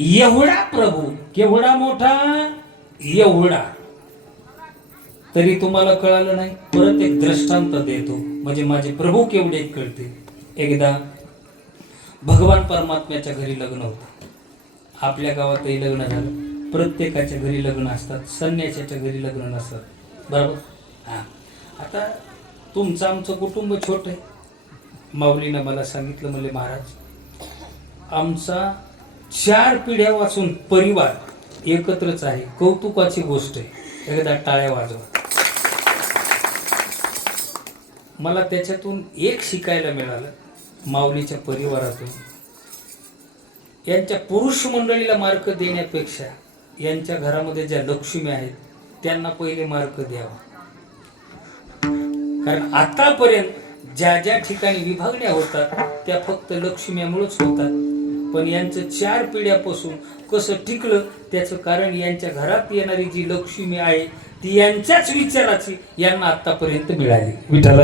एवढा प्रभू केवढा मोठा, एवढा, तरी तुम्हाला कळालं नाही. परत एक दृष्टांत देतो म्हणजे माझे प्रभू केवढे कळते. एकदा भगवान परमात्म्याच्या घरी लग्न होतं. आपल्या गावातही लग्न झालं. प्रत्येकाच्या घरी लग्न असतात, संन्याशाच्या घरी लग्न नसतात, बरोबर. हां, आता तुमचं आमचं कुटुंब छोटं आहे. माऊलीनं मला सांगितलं, म्हणले महाराज आमचा 4 पिढ्या वाचून परिवार एकत्रच आहे. कौतुकाची गोष्ट आहे. एकदा टाळ्या वाजवा. मला त्याच्यातून एक शिकायला मिळालं. माऊलीच्या परिवारातून यांच्या पुरुष मंडळीला मार्क देण्यापेक्षा यांच्या घरामध्ये ज्या लक्ष्मी आहेत त्यांना पहिले मार्क द्यावा. कारण आतापर्यंत ज्या ज्या ठिकाणी विभागण्या होतात त्या फक्त लक्ष्म्यामुळेच होतात. पण यांचं 4 पिढ्यापासून कसं टिकलं त्याचं कारण यांच्या घरात येणारी जी लक्ष्मी आहे ती यांच्याच विचाराची यांना आतापर्यंत मिळाली. विठ्ठल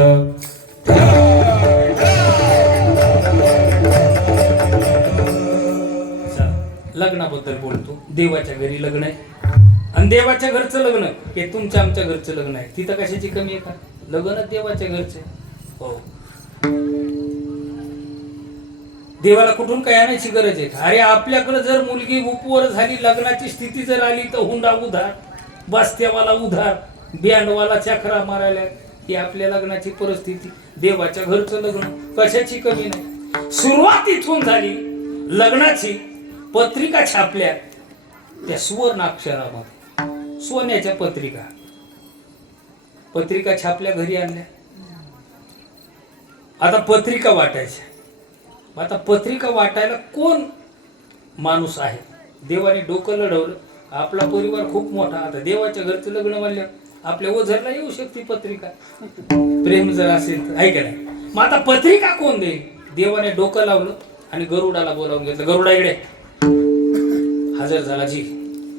लग्नाबद्दल बोलतो. देवाच्या घरी लग्न आहे आणि देवाच्या घरचं लग्न हे तुमच्या आमच्या घरचं लग्न आहे. तिथं कशाची कमी आहे का? लग्न देवाच्या घरचे. हो, देवाला कुठून काय आणायची गरज आहे? अरे आपल्याकडे जर मुलगी उपवर झाली, लग्नाची स्थिती जर आली तर हुंडा उधार, बास्त्यावाला उधार, बँडवाला चक्रा मारायला. ही आपल्या लग्नाची परिस्थिती. देवाच्या घरचं लग्न कशाची कमी नाही. सुरुवात इथून झाली. लग्नाची पत्रिका छापल्या त्या सुवर्ण अक्षरामध्ये, सोन्याच्या पत्रिका. पत्रिका छापल्या, घरी आणल्या. आता पत्रिका वाटायच्या. आता पत्रिका वाटायला कोण माणूस आहे? देवाने डोकं लढवलं. आपला परिवार खूप मोठा. आता देवाच्या घरचं लग्न म्हणलं आपल्या ओझरला येऊ शकते पत्रिका, प्रेम जर असेल तर, आहे का नाही? मग आता पत्रिका कोण देईल? देवाने डोकं लावलं आणि गरुडाला बोलावून घेतलं. गरुडा इकडे हजर झाला. जी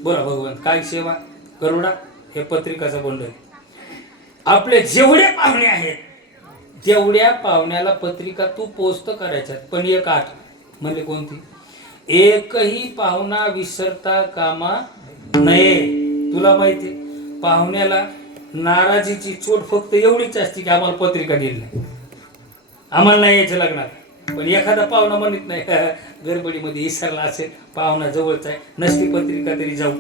बोला भगवान, काय सेवा? गरुडा, हे पत्रिकाचं बंडल. आपले जेवढे पाहुणे आहेत तेवढ्या पाहुण्याला पत्रिका तू पोस्ट करायच्यात. पण एक आठ म्हणजे कोणती? एकही पाहुणा विसरता कामा नये. तुला माहिती पाहुण्याला नाराजीची चोट फक्त एवढीच असते की आम्हाला पत्रिका दिली नाही, आम्हाला नाही यायचं लग्नात. पण एखादा पाहुणा म्हणत नाही गडबडीमध्ये विसरला असेल, पाहुणा जवळचा आहे, नसती पत्रिका तरी जाऊ,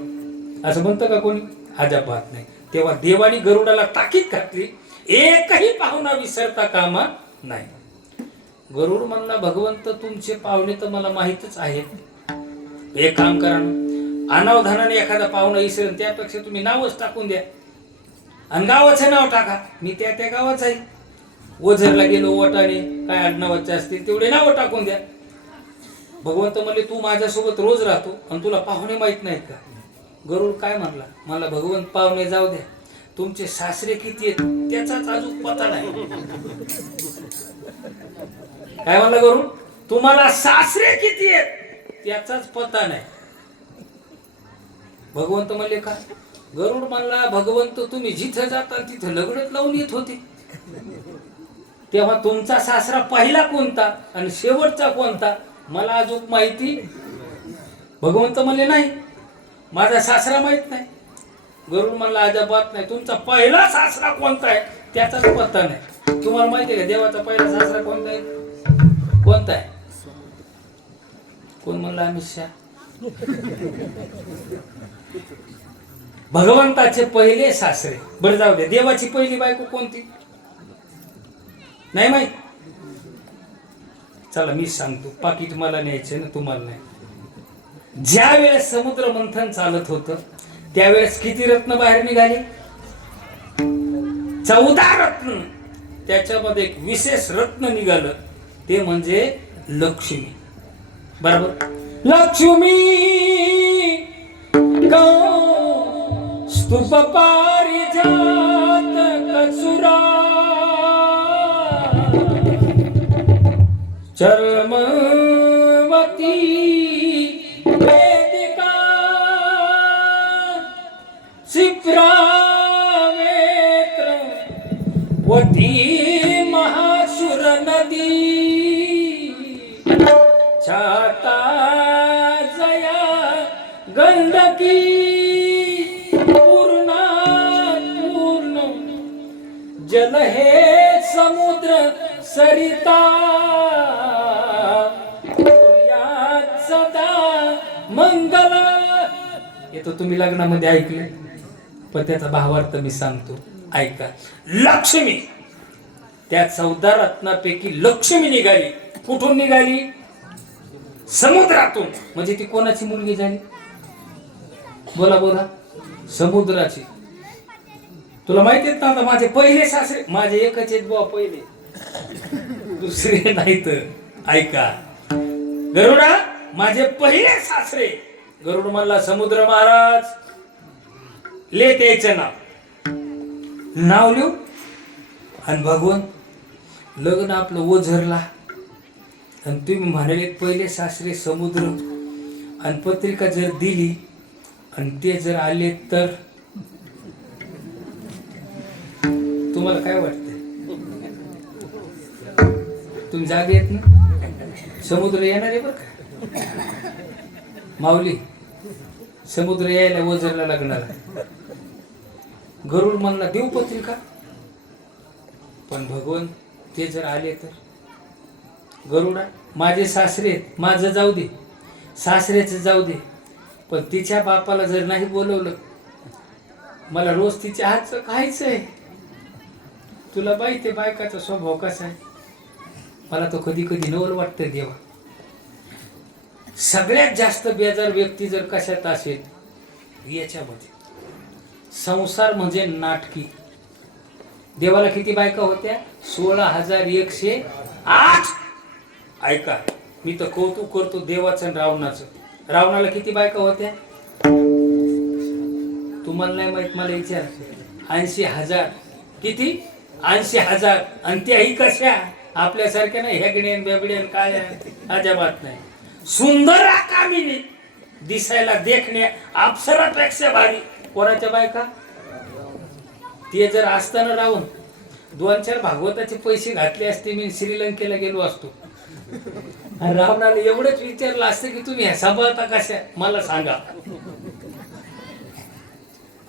असं म्हणतं का कोणी? अजिबात नाही. तेव्हा देवानी गरुडाला ताकीद घातली, एकही पाहुणा विसरता कामा नाही. गरुड म्हणला, भगवंत तुमचे पाहुणे तर मला माहितच आहेत. एक काम करा, अनावधानाने एखादा पाहुणा विसरेल त्यापेक्षा तुम्ही नावच टाकून द्या आणि गावाचं नाव टाका. मी त्या त्या गावाच आहे. ओझरला गेलो, वटाने काय आडनावाचे असतील तेवढे नाव टाकून द्या. भगवंत म्हणले, तू माझ्यासोबत रोज राहतो आणि तुला पाहुणे माहित नाहीत का? गरुड काय म्हणला, मला भगवंत पाहुणे जाऊ द्या, तुमचे सासरे किती आहेत त्याचाच अजून पता नाही. काय म्हणला गरुड? तुम्हाला सासरे किती आहेत त्याचाच पता नाही. भगवंत म्हणले का? गरुड म्हणला, भगवंत तुम्ही जिथं जाता तिथं लग्नच लावून येत होते, तेव्हा तुमचा सासरा पहिला कोणता आणि शेवटचा कोणता मला अजून माहिती. भगवंत म्हणले, नाही माझा सासरा माहित नाही. गरुड म्हणला, अजिबात नाही, तुमचा पहिला सासरा कोणता आहे त्याचाच पत्ता नाही. तुम्हाला माहिती आहे का देवाचा पहिला सासरा कोणता आहे? कोणता आहे? कोण म्हणला? अमित शहा. भगवंताचे पहिले सासरे. बरं जाऊ दे, देवाची पहिली बायको कोणती? नाही माहित? चला मी सांगतो, पाकिट मला न्यायचं ना, तुम्हाला नाही. ज्या वेळेस समुद्र मंथन चालत होतं त्यावेळेस किती रत्न बाहेर निघाले? 14 रत्न. त्याच्यामध्ये एक विशेष रत्न निघालं, ते म्हणजे लक्ष्मी. बरोबर? लक्ष्मी स्तूप पारिजात कचुरा चर्मवती वेदिका शिप्रावेत्र वती महासुर नदी छाता जया चल हे समुद्र सरिता यात सदा मंगल. हे तर तुम्ही लग्नामध्ये ऐकले, पण त्याचा भावार्थ मी सांगतो, ऐका. लक्ष्मी, त्या 14 रत्नापैकी लक्ष्मी निघाली. कुठून निघाली? समुद्रातून. म्हणजे ती कोणाची मुलगी झाली? बोला बोला. समुद्राची. तुला माहिती आहे ना, आता माझे पहिले सासरे, माझे एकच आहेत बुवा पहिले, दुसरे नाही. तर ऐका, गरुडा माझे पहिले सासरे. गरुड म्हणला, समुद्र महाराज ले त्याचं नाव लिहू. आणि भगवान लग्न आपलं ओझरला. आणि तुम्ही म्हणाले पहिले सासरे समुद्र. आणि पत्रिका जर दिली आणि ते जर आले तर तुम्हाला काय वाटतंय? तुम्ही जागे येत ना? समुद्र येणार आहे बरं का माऊली. समुद्र यायला ओझरला लागणार. गरुड म्हणला देऊ पत्रिका. पण भगवान ते जर आले तर? गरुडा माझे सासरे, माझं जाऊ दे, सासऱ्याचं जाऊ दे, पण तिच्या बापाला जर नाही बोलवलं, मला रोज तिच्या हातचं खायचंय. तुला माहिती बायकाचा स्वभाव कसा आहे. मला तो कधी कधी नवल वाटतं देवा. सगळ्यात जास्त बेजार व्यक्ती जर कशात असेल याच्यामध्ये, संसार म्हणजे नाटकी. देवाला किती बायका होत्या? 16,108. ऐका, मी तर कौतुक करतो देवाचं आणि रावणाचं. रावणाला किती बायका होत्या? तुम्हाला नाही माहित, मला विचार. 80,000. किती? 80,000. आणि त्याही कशा? आपल्यासारख्या नाही, हेगड्यान बेबड्यान काय अजिबात नाही. सुंदर कामिनी, दिसायला देखण्या अप्सरापेक्षा भारी. कोणाच्या बायका? ते जर असताना राहून 2-4 भागवताचे पैसे घातले असते, मी श्रीलंकेला गेलो असतो. रावणाला एवढंच विचारलं असतं की तुम्ही सांभाळता कशा, मला सांगा.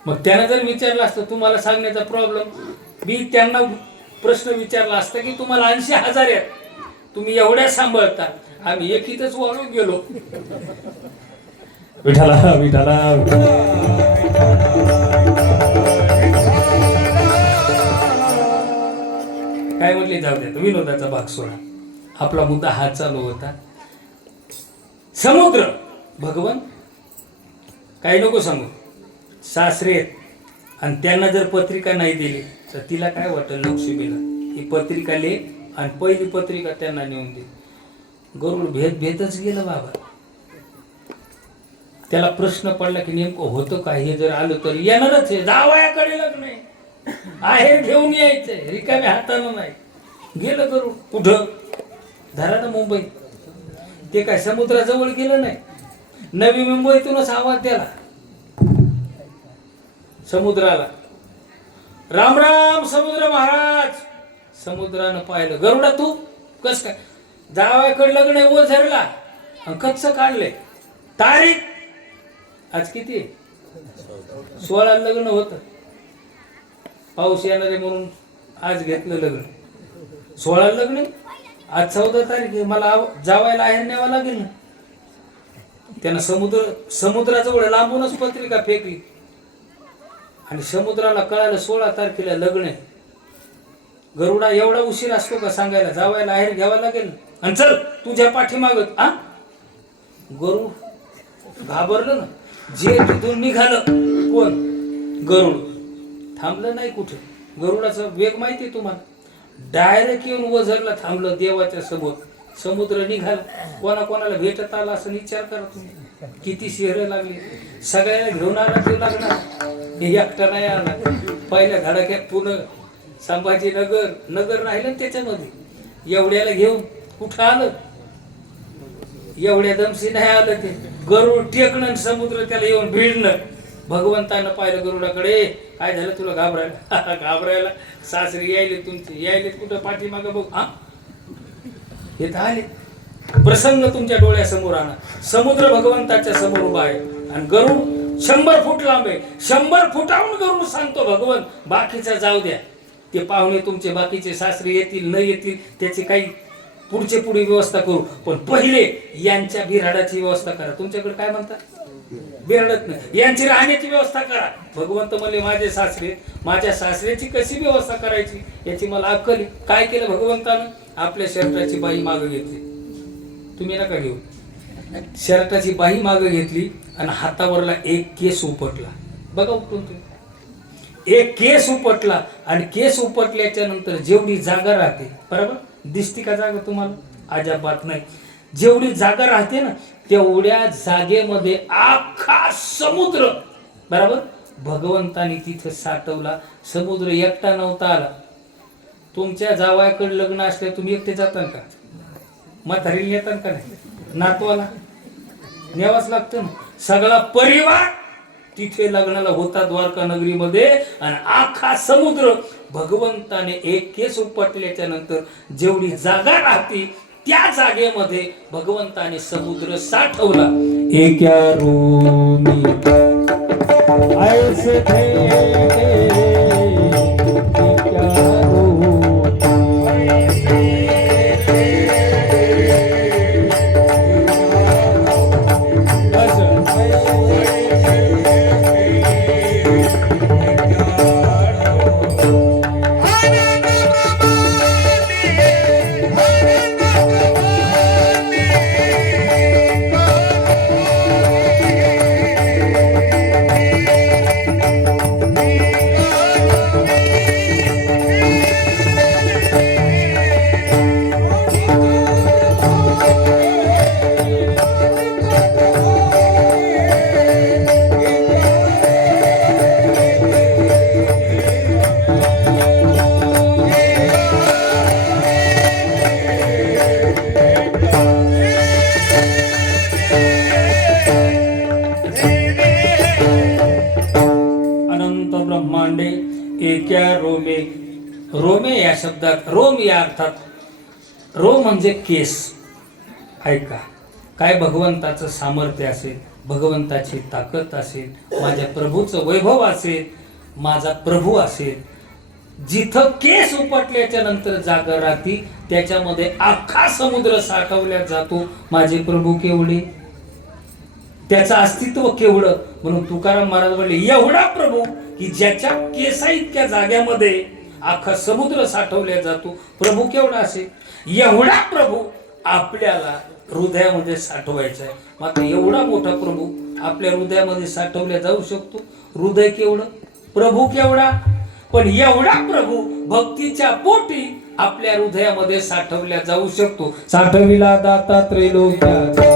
मग त्यानं जर विचारलं असतं तुम्हाला सांगण्याचा प्रॉब्लेम, मी त्यांना प्रश्न विचारला असता की तुम्हाला 80,000 आहेत, तुम्ही एवढ्या सांभाळता, आम्ही एकीतच वाळून गेलो. विठाला विठाला. काय म्हटले, जाऊ द्या, विनोदाचा भाग सोडा. आपला मुद्दा हा चालू होता. समुद्र भगवान काही नको सांगू, सासरे आणि त्यांना जर पत्रिका नाही दिली तर तिला काय वाटेल लक्ष्मीला. ही पत्रिका ले आणि पहिली पत्रिका त्यांना नेऊन दे. गरुड भेदच गेलं बाबा. त्याला प्रश्न पडला की नेमकं होतं काय. हे जर आलं तर येणारच आहे, जावयाकडे लग्न आहे, घेऊन यायचंय, रिकाम्या हातानं नाही. गेलं गरुड. कुठं? धरा ना मुंबई. ते काय समुद्राजवळ गेलं नाही, नवी मुंबईतूनच आवाज द्याला समुद्राला, राम राम समुद्र महाराज. समुद्रानं पाहिलं, गरुडा तू कस काय? जावयाकडे लग्न ओझरला आणि कच्च काढले. तारीख आज किती? 16 लग्न होत. पाऊस येणार आहे म्हणून आज घेतलं लग्न. 16 लग्न, आज 14 तारीख आहे. मला जावायला आहेर न्यावं लागेल ना. त्यानं समुद्राजवळ लांबूनच पत्रिका फेकली आणि समुद्राला कळालं 16 तारखेला लग्न आहे. गरुडा एवढा उशीर असतो का सांगायला? जावायला आहेर घ्यावा लागेल आणि चल तुझ्या पाठीमागत. आ गरुड घाबरलं ना. जे तिथून निघालं कोण? गरुड. थांबलं नाही कुठे. गरुडाचा वेग माहिती आहे तुम्हाला. डायरेक्ट येऊन वझरला थांबलं देवाच्या समोर. समुद्र निघाला. कोणाला भेटत आला असं विचार करा तुम्ही. किती शहरं लागली. सगळ्याला घेऊन आला ते लागणार. हे एकटा नाही आला. पहिल्या धडाक्यात पुणे, संभाजीनगर राहिलं त्याच्यामध्ये. एवढ्याला घेऊन कुठं आलं? एवढ्या दमशी नाही आलं ते. गरुड टेकणं, समुद्र त्याला येऊन भिडणं. भगवंतानं पाहिलं गरुडाकडे. काय झालं तुला घाबरायला? घाबरायला सासरी यायले तुमचे. यायले कुठं? पाठीमागं बघ. हा हे तर आले. प्रसंग तुमच्या डोळ्यासमोर आणा. समुद्र भगवंताच्या समोर उभा आहे आणि गरुड 100 फूट लांब आहे. 100 फुटाहून गरुड सांगतो भगवंत बाकीचा जाऊ द्या, ते पाहुणे तुमचे बाकीचे सासरे येतील न येतील त्याची काही पुढे व्यवस्था करू, पण पहिले यांच्या बिराडाची व्यवस्था करा. तुमच्याकडे काय म्हणतात? बिराडत नाही, यांची राहण्याची व्यवस्था करा. भगवंत म्हणले माझे सासरे, माझ्या सासऱ्याची कशी व्यवस्था करायची याची मला अक्कल आहे. काय केलं भगवंतानं? आपल्या शर्टाची बाई मागं घेतली. तुम्ही नका घेऊ. शर्टाची बाई मागं घेतली आणि हातावरला एक केस उपटला. बघा उपटून तुम्ही. एक केस उपटला आणि केस उपटल्याच्या नंतर जेवढी जागा राहते, बरोबर दिसती का जागा तुम्हाला? अजिबात नाही. जेवढी जागा राहते ना तेवढ्या जागेमध्ये अख्खा समुद्र, बरोबर भगवंतानी तिथं साठवला. समुद्र एकटा नव्हता आला. तुमच्या जावयाकडे लग्न असल्या तुम्ही एकटे जाता का? म्हातारीला येतात का नाही? नातवाला न्यावाच लागतं ना. सगळा परिवार तिथे लग्नाला होता द्वारका नगरीमध्ये आणि अख्खा समुद्र भगवंताने एक केस उपटल्याच्या नंतर जेवढी जागा राहती त्या जागेमध्ये भगवंताने समुद्र साठवला. एका रोमी ऐसे थे रोमे. रोमे या शब्दात रोम या अर्थात रोम म्हणजे केस. ऐका काय भगवंताचं सामर्थ्य असेल, भगवंताची ताकद असेल, माझ्या प्रभूचं वैभव असेल, माझा प्रभू असेल. जिथं केस उपटल्याच्या नंतर जागा राहती त्याच्यामध्ये अख्खा समुद्र साठवल्या जातो. माझे प्रभू केवढे, त्याचं अस्तित्व केवढं. म्हणून तुकाराम महाराज म्हणले एवढा प्रभू की ज्याच्या केसा इतक्या जाग्यामध्ये अख्खा समुद्र साठवल्या जातो. प्रभू केवढा असेल? एवढा प्रभू आपल्याला हृदयामध्ये साठवायचा आहे. मात्र एवढा मोठा प्रभू आपल्या हृदयामध्ये साठवल्या जाऊ शकतो. हृदय केवढं, प्रभू केवढा. पण एवढा प्रभू भक्तीच्या पोटी आपल्या हृदयामध्ये साठवल्या जाऊ शकतो. साठविला दाता त्रैलोक्यात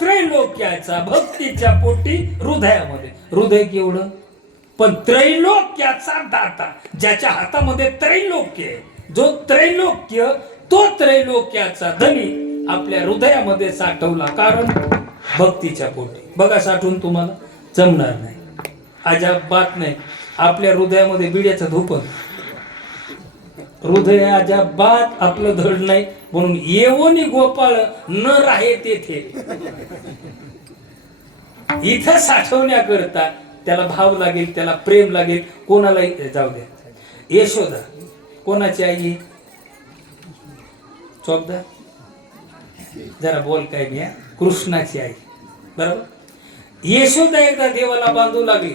त्रैलोक्याचा भक्तीच्या पोटी हृदयामध्ये. हृदय केवढं, पण त्रैलोक्याचा दाता ज्याच्या हातामध्ये त्रैलोक्य आहे, जो त्रैलोक्य तो त्रैलोक्याचा धनी आपल्या हृदयामध्ये साठवला. कारण भक्तीच्या पोटी. बघा साठवून तुम्हाला जमणार नाही, अजिबात नाही. आपल्या हृदयामध्ये बिड्याचं धूप, हृदय अजिबात आपलं धड नाही. म्हणून येवोनी गोपाळ न राहे तेथे. इथं साठवण्याकरता त्याला भाव लागेल, त्याला प्रेम लागेल. कोणाला जाऊ द्या. यशोदा कोणाची आई? चोपदा जरा बोल काय मी. कृष्णाची आई, बरोबर. यशोदा एकदा देवाला बांधू लागली,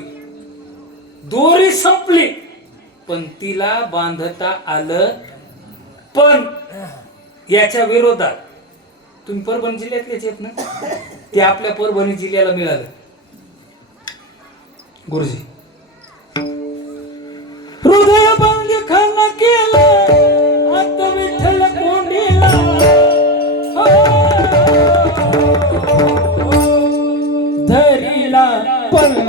दोरी संपली, पण तिला बांधता आलं. पण याच्या विरोधात तुम्ही परभणी जिल्ह्यातलेच आहेत ना, ते आपल्या परभणी जिल्ह्याला मिळालं. गुरुजी हृदय बांध खाना केला आता विठ्ठल कोंडीला. धरीला पण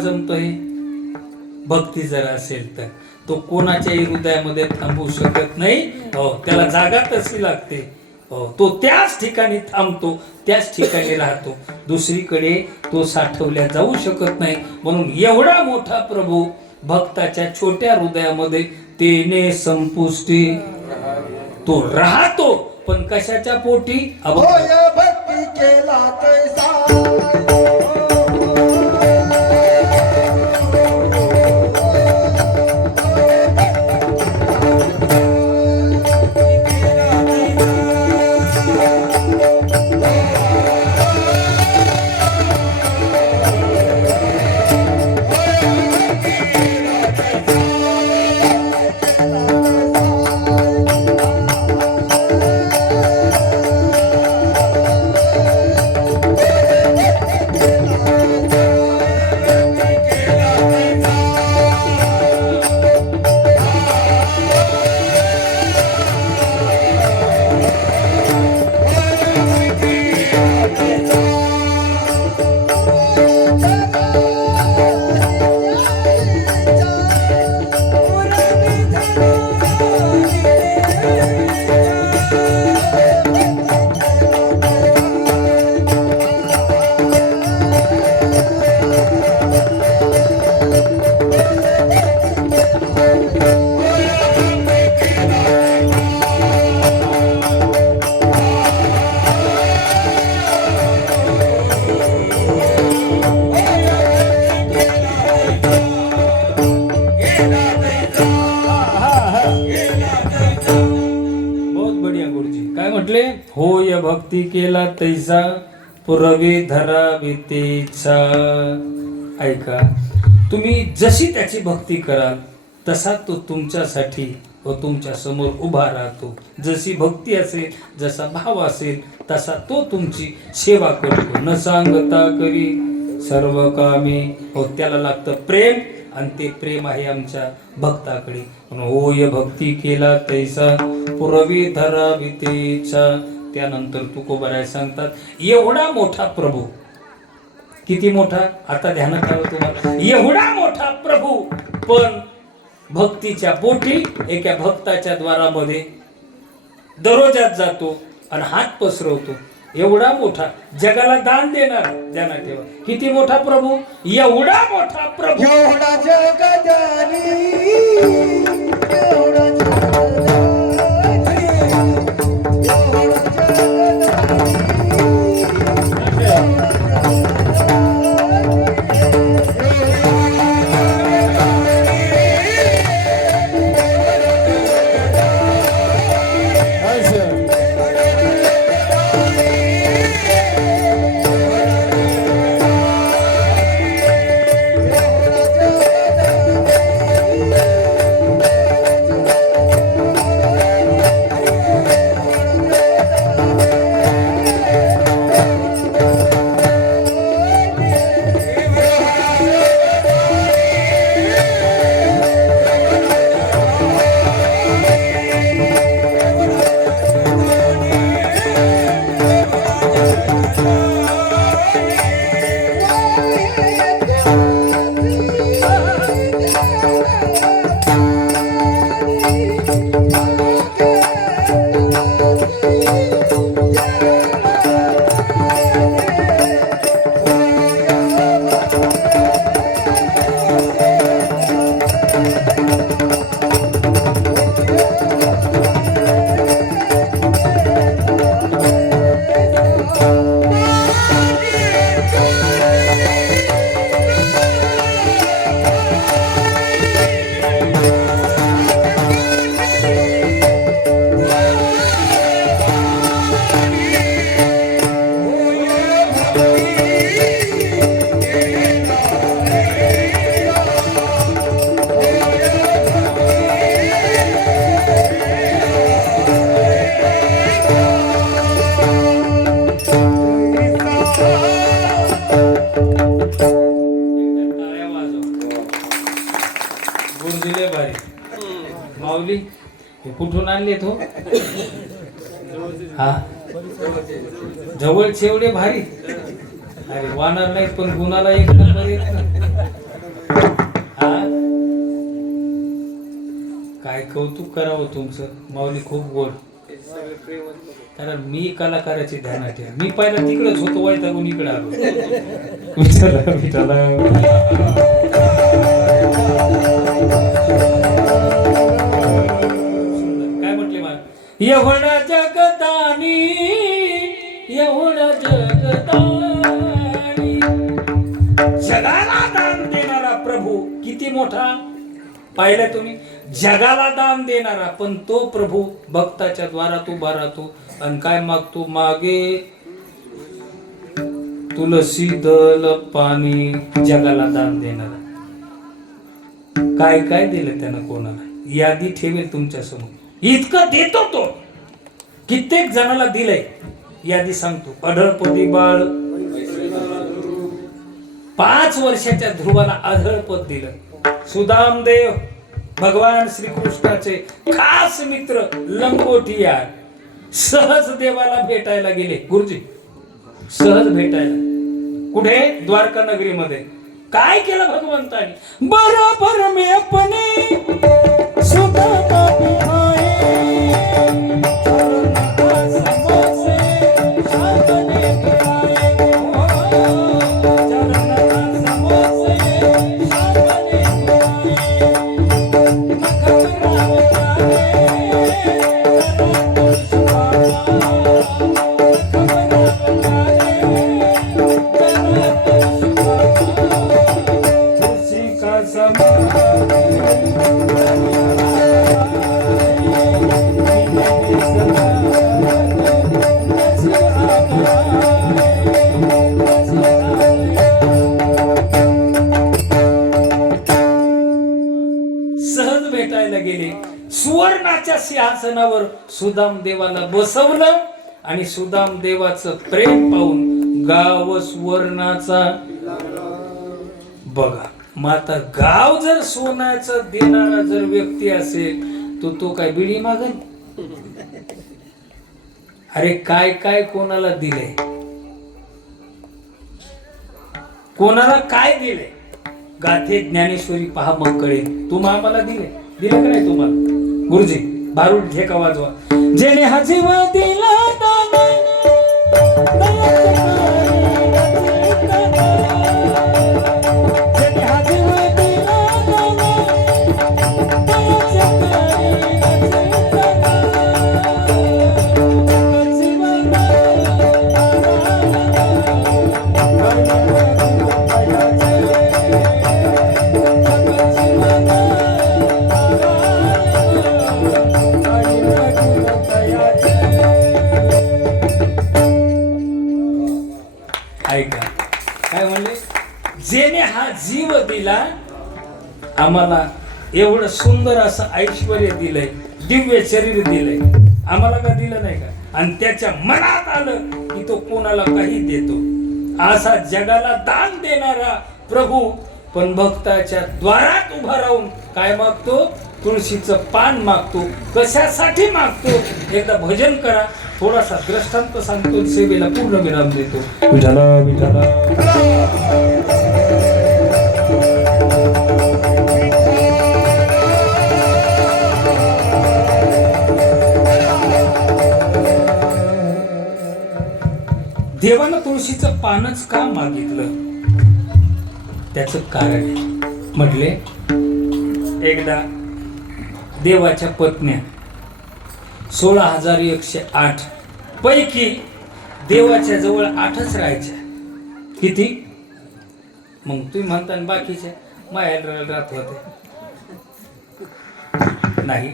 जमतोय. भक्ती जर असेल तर तो कोणाच्याही हृदयामध्ये थांबू शकत नाही. हो, त्याला जागा तशी लागते. हो, तो त्याच ठिकाणी थांबतो, त्याच ठिकाणी राहतो. दुसरीकडे तो साठवल्या जाऊ शकत नाही. म्हणून एवढा मोठा प्रभू भक्ताच्या छोट्या हृदयामध्ये तेने संपुष्टी तो राहतो. पण कशाच्या पोटी? भक्ती केला तैसा होय भक्ती केला तैसा पुरवी धरावी तेचा. ऐका, तुम्ही जशी त्याची भक्ती कराल तसा तो तुमच्यासाठी व तुमच्या समोर उभा राहतो. जशी भक्ती असेल, जसा भाव असेल, तसा तो तुमची सेवा करतो. न सांगता करी सर्व कामे. हो, त्याला लागतं प्रेम, आणि ते प्रेम आहे आमच्या भक्ताकडे. होय भक्ती केला तैसा पुरवी धरावी तेचा. त्यानंतर तुकोबाराय सांगतात, एवढा मोठा प्रभू, किती मोठा आता ध्यानात ठेवा तुम्हाला, एवढा मोठा प्रभू पण भक्तीच्या पोटी एका भक्ताच्या द्वारामध्ये दररोजात जातो. आणि हात पसरवतो. एवढा मोठा जगाला दान देणार, ध्यानात ठेवा. किती मोठा प्रभू, एवढा मोठा प्रभू. एवढा जगदानी, एवढा जगदानी, गुरुजीले भारी. माऊली हे कुठून आणले तो? हा, जवळचे एवढे भारी. अरे वाहणार नाहीत पण गुणाला एक नंबर येत ना. हा, काय कौतुक करावं तुमचं. माऊली खूप गोड. कारण मी कलाकाराची ध्यानात ठेवा. मी पहिला तिकडेच होतो, वैतागून इकडे आलो. विठ्ठला विठ्ठला. काय म्हटले मला? एवढा जगदानी, एवढा जगदानी, जगाला दान देणारा प्रभू किती मोठा. पाहिलं तुम्ही, जगाला दान देणारा, पण तो प्रभू भक्ताच्या द्वारात उभा राहतो आणि काय मागतो? मागे तुलसी दल पाणी. जगाला दान देणारा काय काय दिलं त्यानं कोणाला? यादी ठेवेल तुमच्या समोर. इतकं देतो तो, कित्येक जणाला दिलंय. यादी सांगतो. अढळपदी बाळ, 5 वर्षाच्या ध्रुवाला अढळपद दिलं. सुदामदेव भगवान श्रीकृष्णाचे खास मित्र लंगोटिया सहज देवाला भेटायला गेले. गुरुजी सहज भेटायला कुठे? द्वारका नगरीमध्ये. काय केलं भगवंतानी? बरोबर मी अपने सुदामा बिहाए, समोसे शादने बिहाए, चरण समोसे शादने सहज भेटायला गेले. सुवर्णाच्या सिंहासनावर सुदाम देवाला बसवलं आणि सुदाम देवाचं प्रेम पाहून गाव सुवर्णाचा. बघा माता, गाव जर सोन्याचं देणारा जर व्यक्ती असेल तर तो काय बिडी मागल? अरे काय काय कोणाला दिले, कोणाला काय दिले? गाथे ज्ञानेश्वरी पहा मग कळेल. तुम्हा आम्हाला दिले का नाही तुम्हाला? गुरुजी भारूड ठेका वाजवा. जेणे हा जीव दिला ऐका काय म्हणले, जेने हा जीव दिला आम्हाला, एवढं सुंदर असं ऐश्वर्य दिलंय, दिव्य शरीर दिलंय, आम्हाला का दिलं नाही का? आणि त्याच्या मनात आलं की तो कोणाला काही देतो, असा जगाला दान देणारा प्रभू पण भक्ताच्या द्वारात उभा राहून काय मागतो? तुळशीचं पान मागतो. कशासाठी मागतो? एकदा भजन करा, थोडासा दृष्टांत सांगतो, सेवेला पूर्ण विराम देतो. विठाला विठाला देवानं तुळशीचं पानच का मागितलं? त्याचं कारण आहे. म्हटले एकदा देवाच्या पत्न्या 16,108 पैकी देवाच्या जवळ 8च राहायच्या. किती? मग तुम्ही म्हणता बाकीच्या मायाला राहत होते. नाही,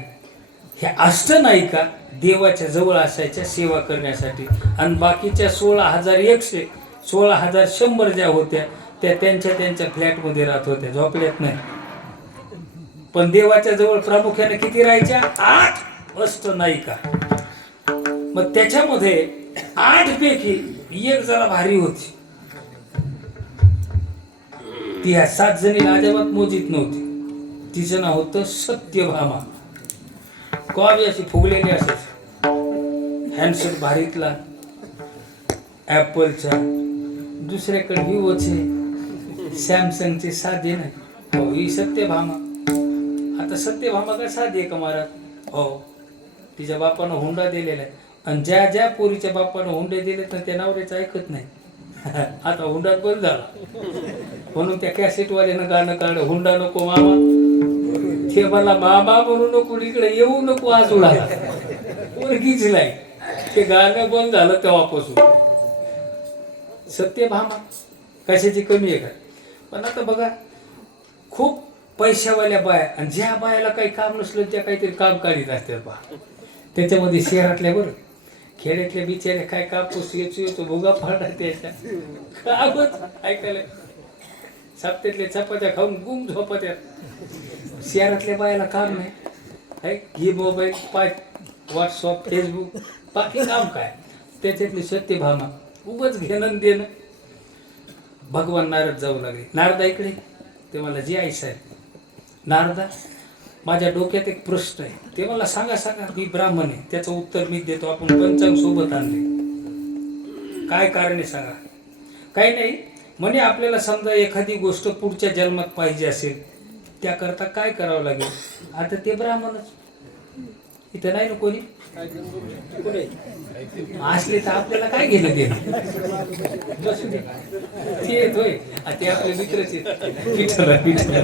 हे अष्ट नाही का देवाच्या जवळ असायच्या सेवा करण्यासाठी, आणि बाकीच्या 16,100 16,100 ज्या होत्या त्या त्यांच्या त्यांच्या फ्लॅटमध्ये राहत होत्या, झोपड्यात नाही. पण देवाच्या जवळ प्रामुख्याने किती राहायच्या? 8 अष्ट नाही का. मग त्याच्यामध्ये 8 पैकी एक जरा भारी होती, ती ह्या 7 जणीला अजिबात मोजीत नव्हती. तिचं नाव होतं सत्यभामा. कॉबी अशी फुगलेली असायची, हँडसेट भारीतला, ॲपलचा, दुसऱ्याकडे विवोचे, सॅमसंगचे साधे नाही. हो, ही सत्यभामा. आता सत्यभामा काय साधी आहे का महाराज? हो, तिच्या बापानं हुंडा दिलेला आहे, आणि ज्या ज्या पोरीच्या बापानं हुंडे दिले तर त्या नवऱ्याचं ऐकत नाही. आता हुंडाच बंद झाला, म्हणून त्या कॅसेटवाल्यानं गाणं काढलं, हुंडा नको मामा, ते मला मामा म्हणू नको, इकडे येऊ नको, आज उडाला पोरगीच नाही. ते गाणं बंद झालं तेव्हापासून. सत्यभामा कशाची कमी आहे का? पण आता बघा, खूप पैशावाल्या बाया, आणि ज्या बायाला काही काम नसलं त्या काहीतरी काम काढीत असतात बा. त्याच्यामध्ये शहरातल्या बरं, खेड्यातल्या बिचाऱ्या काय कापूस येतो भोगा फाडा त्याच्या कामच ऐकायला, सप्त्यातल्या चपात्या खाऊन गुम झोपत्यात. शहरातल्या बायाला काम नाही, ही मोबाईल पाय, व्हॉट्सअप, फेसबुक, बाकी काम काय? त्याच्यातली सत्यभामा उगाच घेणं देणं. भगवान नारद जाऊ लागले. नारदा इकडे, ते मला जी आई साहेब, नारदा माझ्या डोक्यात एक प्रश्न आहे, ते मला सांगा सांगा. मी ब्राह्मण आहे, त्याचं उत्तर मी देतो. आपण पंचांग सोबत आणले, काय कारण आहे सांगा. काही नाही म्हणे, आपल्याला समजा एखादी गोष्ट पुढच्या जन्मात पाहिजे असेल, त्याकरता काय करावं लागेल? आता ते ब्राह्मणच इथं नाही ना कोणी असले तर आपल्याला काय घेणं देणं? ते येतोय, ते आपले मित्रच आहेत. विठ्ठल विठ्ठल.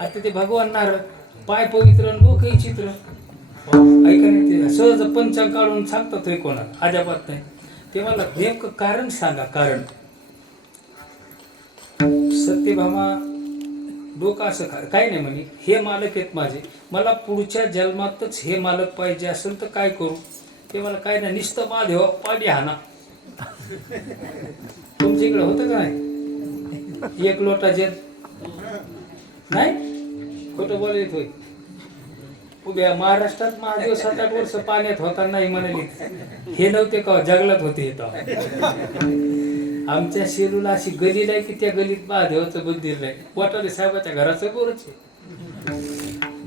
आता ते भगवान नारद, पाय पवित्र डोकं चित्र, ऐका नाही, ते सहज पंचांग काढून सांगतात हे कोणाला अजाबात नाही. ते मला नेमकं कारण सांगा. कारण सत्यभामा डोकं असं काय नाही म्हणे, हे मालक आहेत माझे, मला पुढच्या जन्मातच हे मालक पाहिजे असेल तर काय करू? ते मला काय नाही, नुसतं महादेवा पाणी हाना. तुमच्या इकडे होतं का नाही? एक लोटा जल नाही, खोटं बोलत होय. उभ्या महाराष्ट्रात महादेव 7-8 वर्ष पाण्यात होता नाही म्हणाली, हे नव्हते का जंगलात होते. आमच्या शेलूला अशी गली नाही की त्या गलीत महादेवाचं मंदिर नाही. वाटाले साहेबाच्या घराचं गोरच आहे.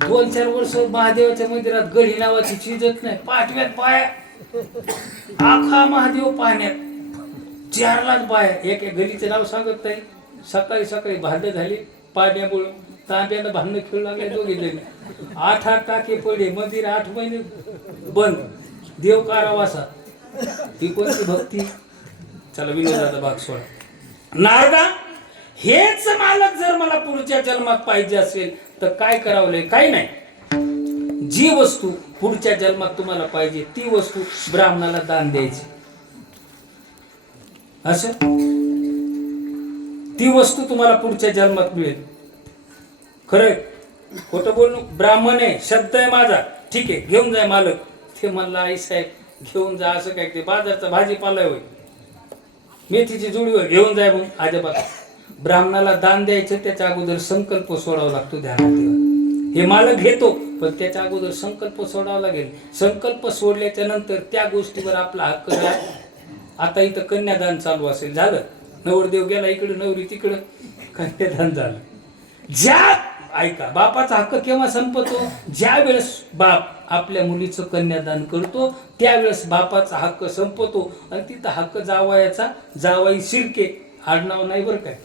2-4 वर्ष महादेवाच्या मंदिरात गडी नावाची चीजच नाही. पाठव्यात बाया, आखा महादेव पाण्यात, 4 लाख बाया. एक गलीचं नाव सांगत नाही. सकाळी सकाळी भांडण झाली पाण्यामुळं, तांब्यानं भांडणं खेळू लागले दोघे जण. 8 टाके पडले, मंदिर 8 महिने बंद, देव कारावासा. ही कोणती भक्ती? चला विनोदाचा भाग सोडा. नारदा, हेच मालक जर मला पुढच्या जन्मात पाहिजे असेल तर काय करावं लागेल? काही नाही. जी वस्तू पुढच्या जन्मात तुम्हाला पाहिजे ती वस्तू ब्राह्मणाला दान द्यायची. असं ती वस्तू तुम्हाला पुढच्या जन्मात मिळेल. खरंय, खोटं बोलणं. ब्राह्मण आहे, शब्द आहे माझा, ठीक आहे, घेऊन जाय मालक. ते म्हणला, आई साहेब घेऊन जा असं काय? ते बाजारचा भाजीपाला होय, मेथीची जुडी होय, घेऊन जाय. मग अजिबात ब्राह्मणाला दान द्यायचं त्याच्या अगोदर संकल्प सोडावा लागतो. ध्यानात ठेवा. हे मालक घेतो पण त्याच्या अगोदर संकल्प सोडावा लागेल. संकल्प सोडल्याच्या नंतर त्या गोष्टीवर आपला हक्क आहे. आता इथं कन्यादान चालू असेल, झालं, नवरदेव गेला इकडं, नवरी तिकडं, कन्यादान झालं. ज्या ऐका, बापाचा हक्क केव्हा संपतो? ज्या वेळेस बाप आपल्या मुलीचं कन्यादान करतो त्यावेळेस बापाचा हक्क संपतो. आणि तिथं हक्क जावयाचा, जावाई शिर्के आडनाव नाही बरं काय,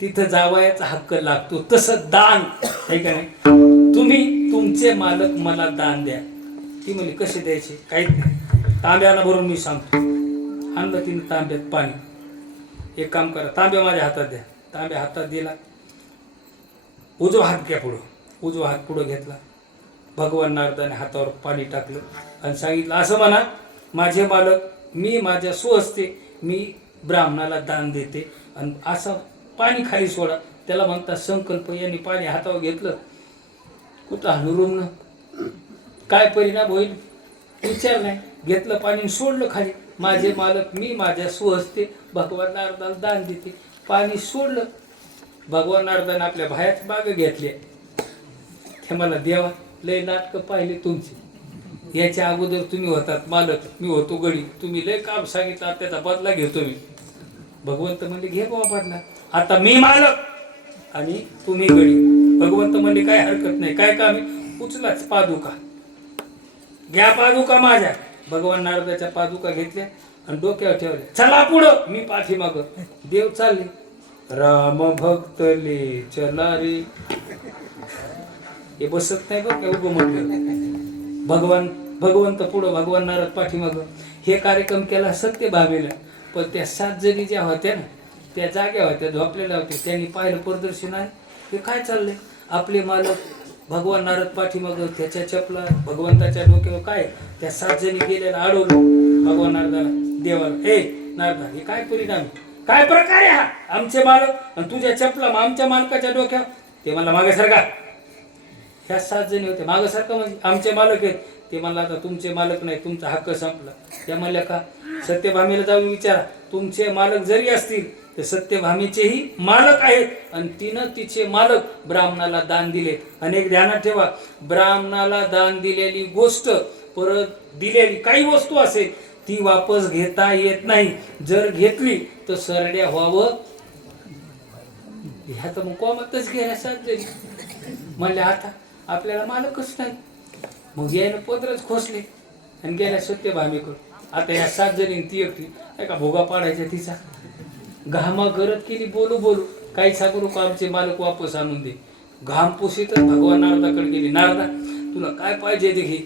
तिथं जावयाचा हक्क लागतो. तसं दान आहे का नाही? तुम्ही तुमचे मालक मला दान द्या. ती म्हणली कसे द्यायचे? काहीच नाही, तांब्यानं भरून मी सांगतो. आणलं तिने तांब्यात पाणी. एक काम करा, तांब्या माझ्या हातात द्या. तांब्या हातात दिला, उजवा हात घ्या पुढं. उजवा हात पुढं घेतला. भगवान नारदाने हातावर पाणी टाकलं आणि सांगितलं, असं म्हणा, माझे मालक, मी माझ्या स्वहस्ते मी ब्राह्मणाला दान देते. आणि असं पाणी खाली सोडा, त्याला म्हणतात संकल्प. यांनी पाणी हातावर घेतलं, कुठं हनुरून काय परिणाम होईल विचार नाही. घेतलं पाणी सोडलं खाली. माझे मालक, मी माझ्या स्वहस्ते भगवान नारदाला दान देते. पाणी सोडलं. भगवान नारदाने आपल्या बाहेरच बाग घेतल्या. ते मला देवा, लय नाटकं पाहिले तुमची. याच्या अगोदर तुम्ही होतात मालक, मी होतो गडी. तुम्ही लय काम सांगितलं, त्याचा बदला घेतो मी. भगवंत म्हणले, घे बाबा बदला. आता मी मालक आणि तुम्ही गडी. भगवंत म्हणले, काय हरकत नाही, काय काम आहे? उचलाच पादुका, घ्या पादुका माझ्या. भगवान नारदाच्या पादुका घेतल्या आणि डोक्यावर ठेवल्या. चला पुढं, मी पाठीमाग. देव चालले. राम भक्तले चला रे. हे बसत नाही बघ, उभं म्हटलं. भगवंत पुढं, भगवान नारद पाठीमाग. हे कार्यक्रम केला सत्यभामेला. पण त्या 7 जणी ज्या होत्या ना, त्या जाग्या होत्या, झोपलेल्या होत्या. त्यांनी पाहिलं प्रदर्शन आहे, हे काय चाललंय. आपले मालक भगवान नारद पाठीमाग, त्याच्या चपला भगवंताच्या डोक्यावर. काय त्या 7 जणी गेलेला अडवलं भगवान नारदाला, देवाला. हे नारदा, हे काय परिणाम, काय प्रकार आहे हा? आमचे मालक आणि तुझ्या चपला आमच्या मालकाच्या डोक्यावर. ते मला मागे सारखा. ह्या 7 जणी होते. मागे सारखं म्हणजे आमचे मालक आहेत. ते मला, आता तुमचे मालक नाही, तुमचा हक्क संपला. त्या म्हणल्या का? सत्यभामेला जाऊन विचारा, तुमचे मालक जरी असतील तर सत्यभामेचेही मालक आहेत. आणि तिनं तिचे मालक ब्राह्मणाला दान दिले. अनेक ध्यानात ठेवा, ब्राह्मणाला दान दिलेली गोष्ट, परत दिलेली काही वस्तू असेल ती वापस घेता येत नाही. जर घेतली तर सरड्या व्हावं. ह्या तर मग कोमतच घ्यायला सांगते. म्हणले, आता आपल्याला मालकच नाही. मग यायनं पदरच खोसले आणि गेल्या सत्यभामेकडे. आता या 7 जणी ती एकटी एका भोगा पाडायच्या तिचा. घामा गरज केली, बोलू बोलू, काही सांगू नको, आमचे मालक वापस आणून दे. घाम पुशीतच भगवान नारदाकडे गेली. नारदा, तुला काय पाहिजे ते घे,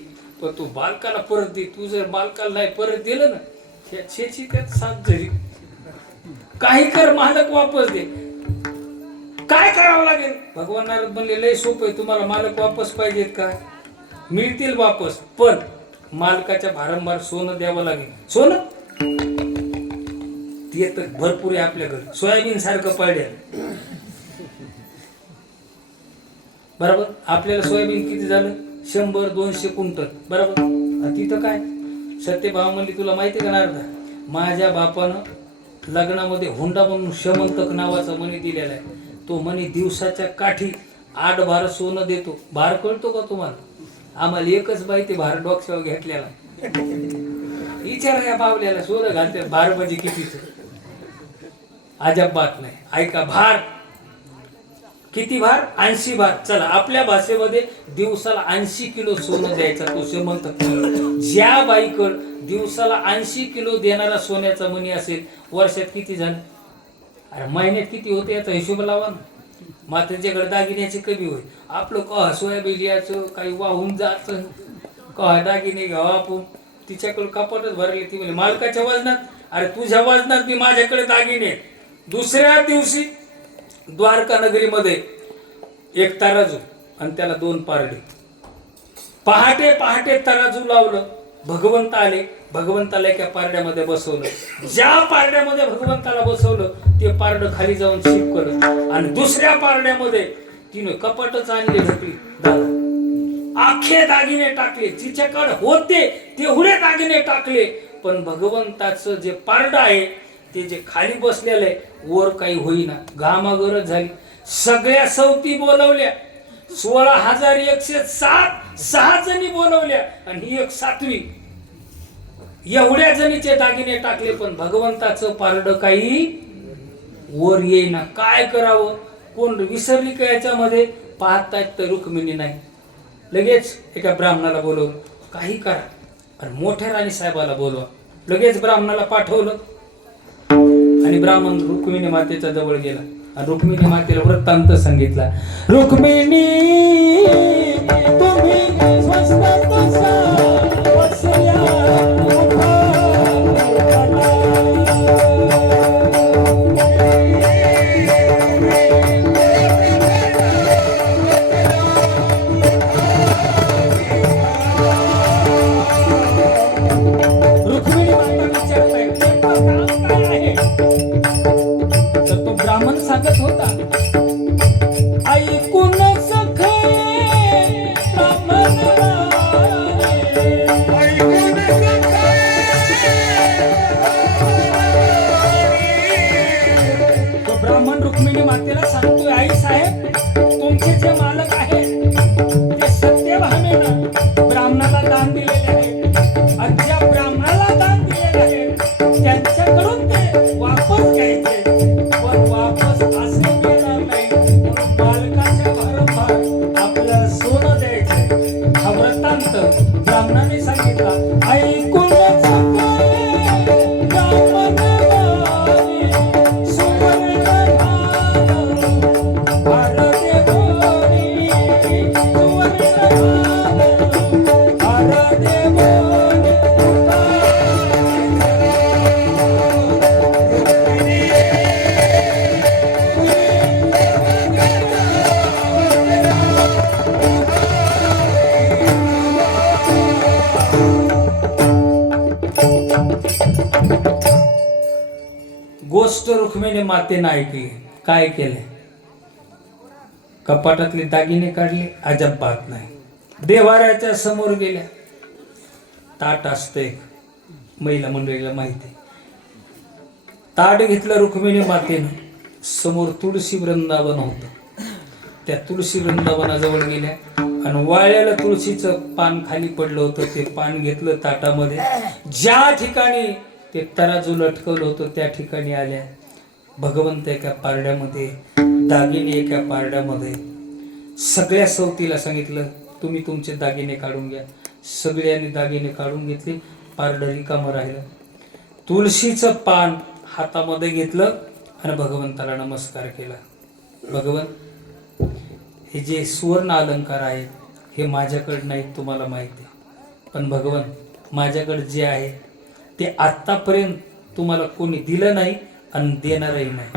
पण तू बालकाला परत दे. तू जर बालकाला नाही परत दिलं ना, त्या छेची त्यात 7 जरी काही कर, मालक वापस दे. काय करावं लागेल? भगवान नारद म्हणले, लय सोपं आहे. तुम्हाला मालक वापस पाहिजेत का? मिळतील वापस, पण मालकाच्या भारंभार सोनं द्यावं लागेल. सोनं ते तर भरपूर आहे आपल्या घरी, सोयाबीन सारखं पडल्या. बरोबर, आपल्याला सोयाबीन किती झालं? 100-200 क्विंटल. बरोबर. तिथं काय? सत्यभामा म्हणली, तुला माहिती आहे का नारदा, माझ्या बापानं लग्नामध्ये हुंडा म्हणून शमंतक नावाचा मणी दिलेला आहे. तो मणी दिवसाच्या काठी 8 भार सोनं देतो. भार कळतो का तुम्हाला? आम्हाला एकच माहिती, भार डोक्यावर घेतलेला. विचार या बावल्याला, सोनं घालते भार म्हणजे कितीच? अजब बात नाही. ऐका, भार किती? भार 80 भार. चला, आपल्या भाषेमध्ये दिवसाला 80 किलो सोनं द्यायचा तो श्रीमंत. ज्या बाईकड दिवसाला 80 किलो देणारा सोन्याचा मणी असेल, वर्षात किती झालं? अरे महिन्यात किती होते याचा हिशोब लावा ना. मातेच्याकडे दागिन्याची कमी होईल. आपलं कहा सोयाबीन काही वाहून जायचं, कहा दागिने घ्यावा आपण. तिच्याकडे कपाटच भरले. ती म्हणजे मालकाच्या वजनात, अरे तुझ्या वजनात मी माझ्याकडे दागिने आहेत. दुसऱ्या दिवशी द्वारका नगरीमध्ये एक तराजू आणि त्याला 2 पारडे. पहाटे पहाटे तराजू लावलं, भगवंत आले. भगवंताला एका पारड्यामध्ये बसवलं. ज्या पारड्यामध्ये भगवंताला बसवलं ते पारडं खाली जाऊन शिपकलं आणि दुसऱ्या पारड्यामध्ये तिने कपाटच आणले, ढकली. आखे दागिने टाकले. तिच्याकडे होते तेवढे दागिने टाकले. पण भगवंताचं जे पारड आहे ते जे खाली बसलेलं आहे, वर काही होईना. घामागरज झाली. सगळ्या सवती बोलवल्या. 16,107 6 जणी बोलवल्या आणि ही एक 7वी. एवढ्या जणीचे दागिने टाकले पण भगवंताचं पारड काही वर येईना. काय करावं? कोण विसरली का याच्यामध्ये? पाहतायत तर रुक्मिणी नाही. लगेच एका ब्राह्मणाला बोलवलं. काही करा आणि मोठ्या राणी साहेबाला बोलवा. लगेच ब्राह्मणाला पाठवलं आणि ब्राह्मण रुक्मिणी मातेच्या जवळ गेला आणि रुक्मिणी मातेला वृत्तांत सांगितला. रुक्मिणी तुम्ही स्वस्त बसा, वत्सल्या होता. ऐकून सखे ब्राह्मण तो ब्राह्मण रुक्मिणी मातेला सांगतोय, आई साहेब तुमचे जे मालक आहेत ते सत्यभामेनं ब्राह्मणाला दान दिलेले आहे आणि ज्या ब्राह्मणाला दान दिलेले आहे त्यांच्याकडून ते वापस घ्यायचे. ब्राह्मणाने सांगितला. ऐकून गोष्ट रुक्मिणी मातेनं ऐकली. काय केले? कपाटातले दागिने काढले? अजिबात नाही. देवाऱ्याच्या समोर गेल्या. ताट असतं एक, महिला मंडळीला माहिती. ताट घेतलं रुक्मिणी मातेनं. समोर तुळशी वृंदावन होतं. त्या तुळशी वृंदावनाजवळ गेल्या आणि वाळलेलं तुळशीचं पान खाली पडलं होतं. ते पान घेतलं ताटामध्ये. ज्या ठिकाणी ते तराजू लटकवलं होतं त्या ठिकाणी आल्या. भगवंत एका पारड्यामध्ये, दागिने एका पारड्यामध्ये. सगळ्या सवतीला सांगितलं तुम्ही तुमचे दागिने काढून घ्या. सगळ्यांनी दागिने काढून घेतले. पारडं रिकामं राहिलं. तुळशीचं पान हातामध्ये घेतलं आणि भगवंताला नमस्कार केला. भगवंत, हे जे सुवर्ण अलंकार आहे हे माझ्याकडे नाही, तुम्हाला माहिती आहे. पण भगवंत माझ्याकडे जे आहे ते आत्तापर्यंत तुम्हाला कोणी दिलं नाही आणि देणारही नाही.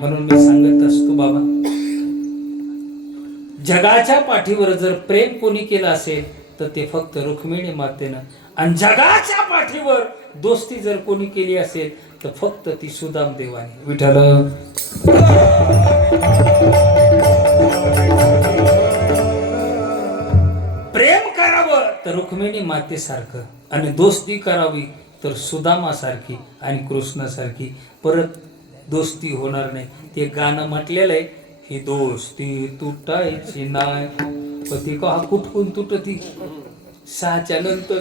म्हणून मी सांगत असतो बाबा, जगाच्या पाठीवर जर प्रेम कोणी केलं असेल तर ते फक्त रुक्मिणी मातेनं, आणि जगाच्या पाठीवर दोस्ती जर कोणी केली असेल तर फक्त ती सुदाम देवाने. विठ्ठल प्रेम करावं तर रुक्मिणी मातेसारखं आणि दोस्ती करावी तर सुदामासारखी आणि कृष्णासारखी. परत दोस्ती होणार नाही. ते गाणं म्हटलेलं आहे, ही दोस्ती तुटायची नाही. ती का कुठून तुटती 6च्या नंतर.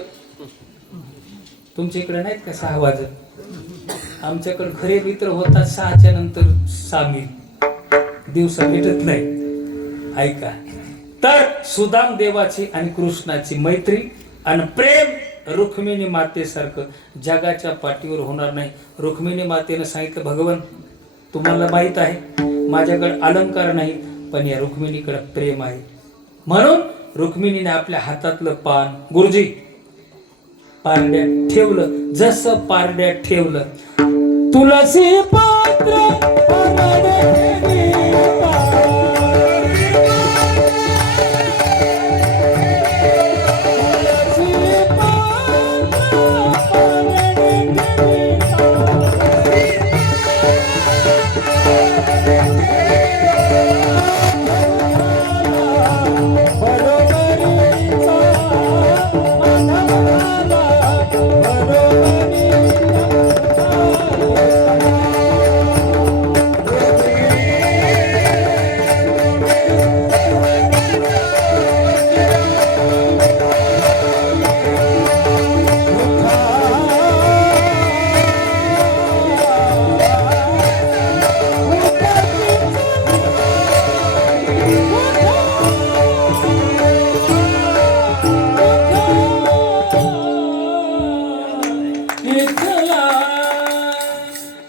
तुमच्या इकडे नाहीत का 6 वाजत? आमच्याकडे खरे मित्र होतात 6च्या नंतर. 6 मील दिवसा भेटत नाही. ऐका, तर सुदाम देवाची आणि कृष्णाची मैत्री आणि प्रेम रुक्मिणी मातेसारखं जगाच्या पाठीवर होणार नाही. रुक्मिणी मातेनं सांगितलं, भगवान तुम्हाला माहित आहे माझ्याकडे अलंकार नाही पण या रुक्मिणीकडे प्रेम आहे. म्हणून रुक्मिणीने आपल्या हातातलं पान गुरुजी पारड्यात ठेवलं. जसं पारड्यात ठेवलं तुलसी पात्र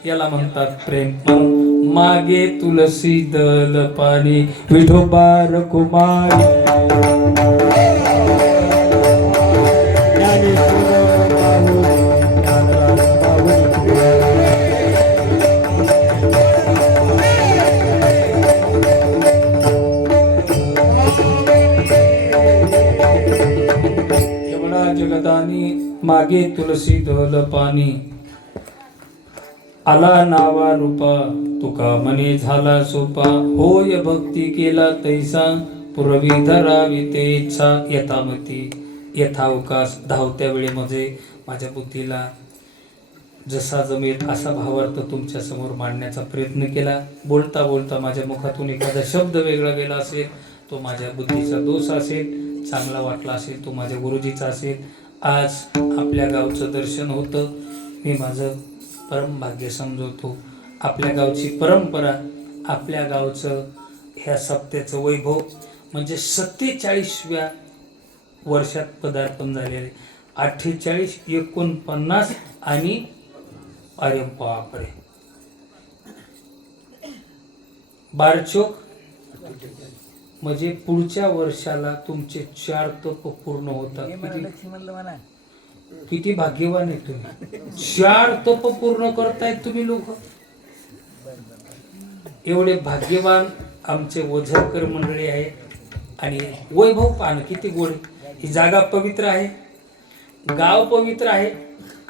याला म्हणतात प्रेम. म्हणून मागे तुलसी दल पाणी विठोबार कुमारी एवढा जगदानी मागे तुलसी दल पाणी आला नावा रूपा तुका मने झाला सोपा होय भक्ती केला तैसा पूर्वी धरावी ते इच्छा यथामती यथावकाश धावत्या वेळेमध्ये माझ्या बुद्धीला जसा जमेल असा भावार्थ तुमच्या समोर मांडण्याचा प्रयत्न केला. बोलता बोलता माझ्या मुखातून एखादा शब्द वेगळा गेला असेल तो माझ्या बुद्धीचा दोष असेल, चांगला वाटला असेल तो माझ्या गुरुजीचा असेल. आज आपल्या गावचं दर्शन होतं. मी माझं परम भाग्य समजवतो. आपल्या गावची परंपरा, आपल्या गावचं ह्या सप्त्याचं वैभव म्हणजे 47व्या वर्षात पदार्पण झालेले 48, 49 आणि अरे बापरे बारचोक म्हणजे पुढच्या वर्षाला तुमचे 4 तप पूर्ण होतात. किती भाग्यवान आहे तुम्ही. 4 तप पूर्ण करतायत तुम्ही लोक. एवढे भाग्यवान आमचे ओझरकर मंडळी आहे. आणि वैभव पाहणं किती गोड. ही जागा पवित्र आहे, गाव पवित्र आहे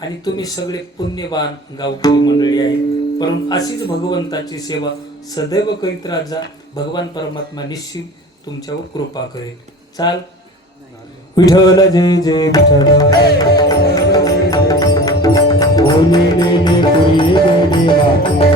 आणि तुम्ही सगळे पुण्यवान गावकरी मंडळी आहेत. परंतु अशीच भगवंताची सेवा सदैव करीत राहा जा. भगवान परमात्मा निश्चित तुमच्यावर कृपा करेल. चाल विठ्ठल जय जय विठ्ठल बोलिले पुरी देवा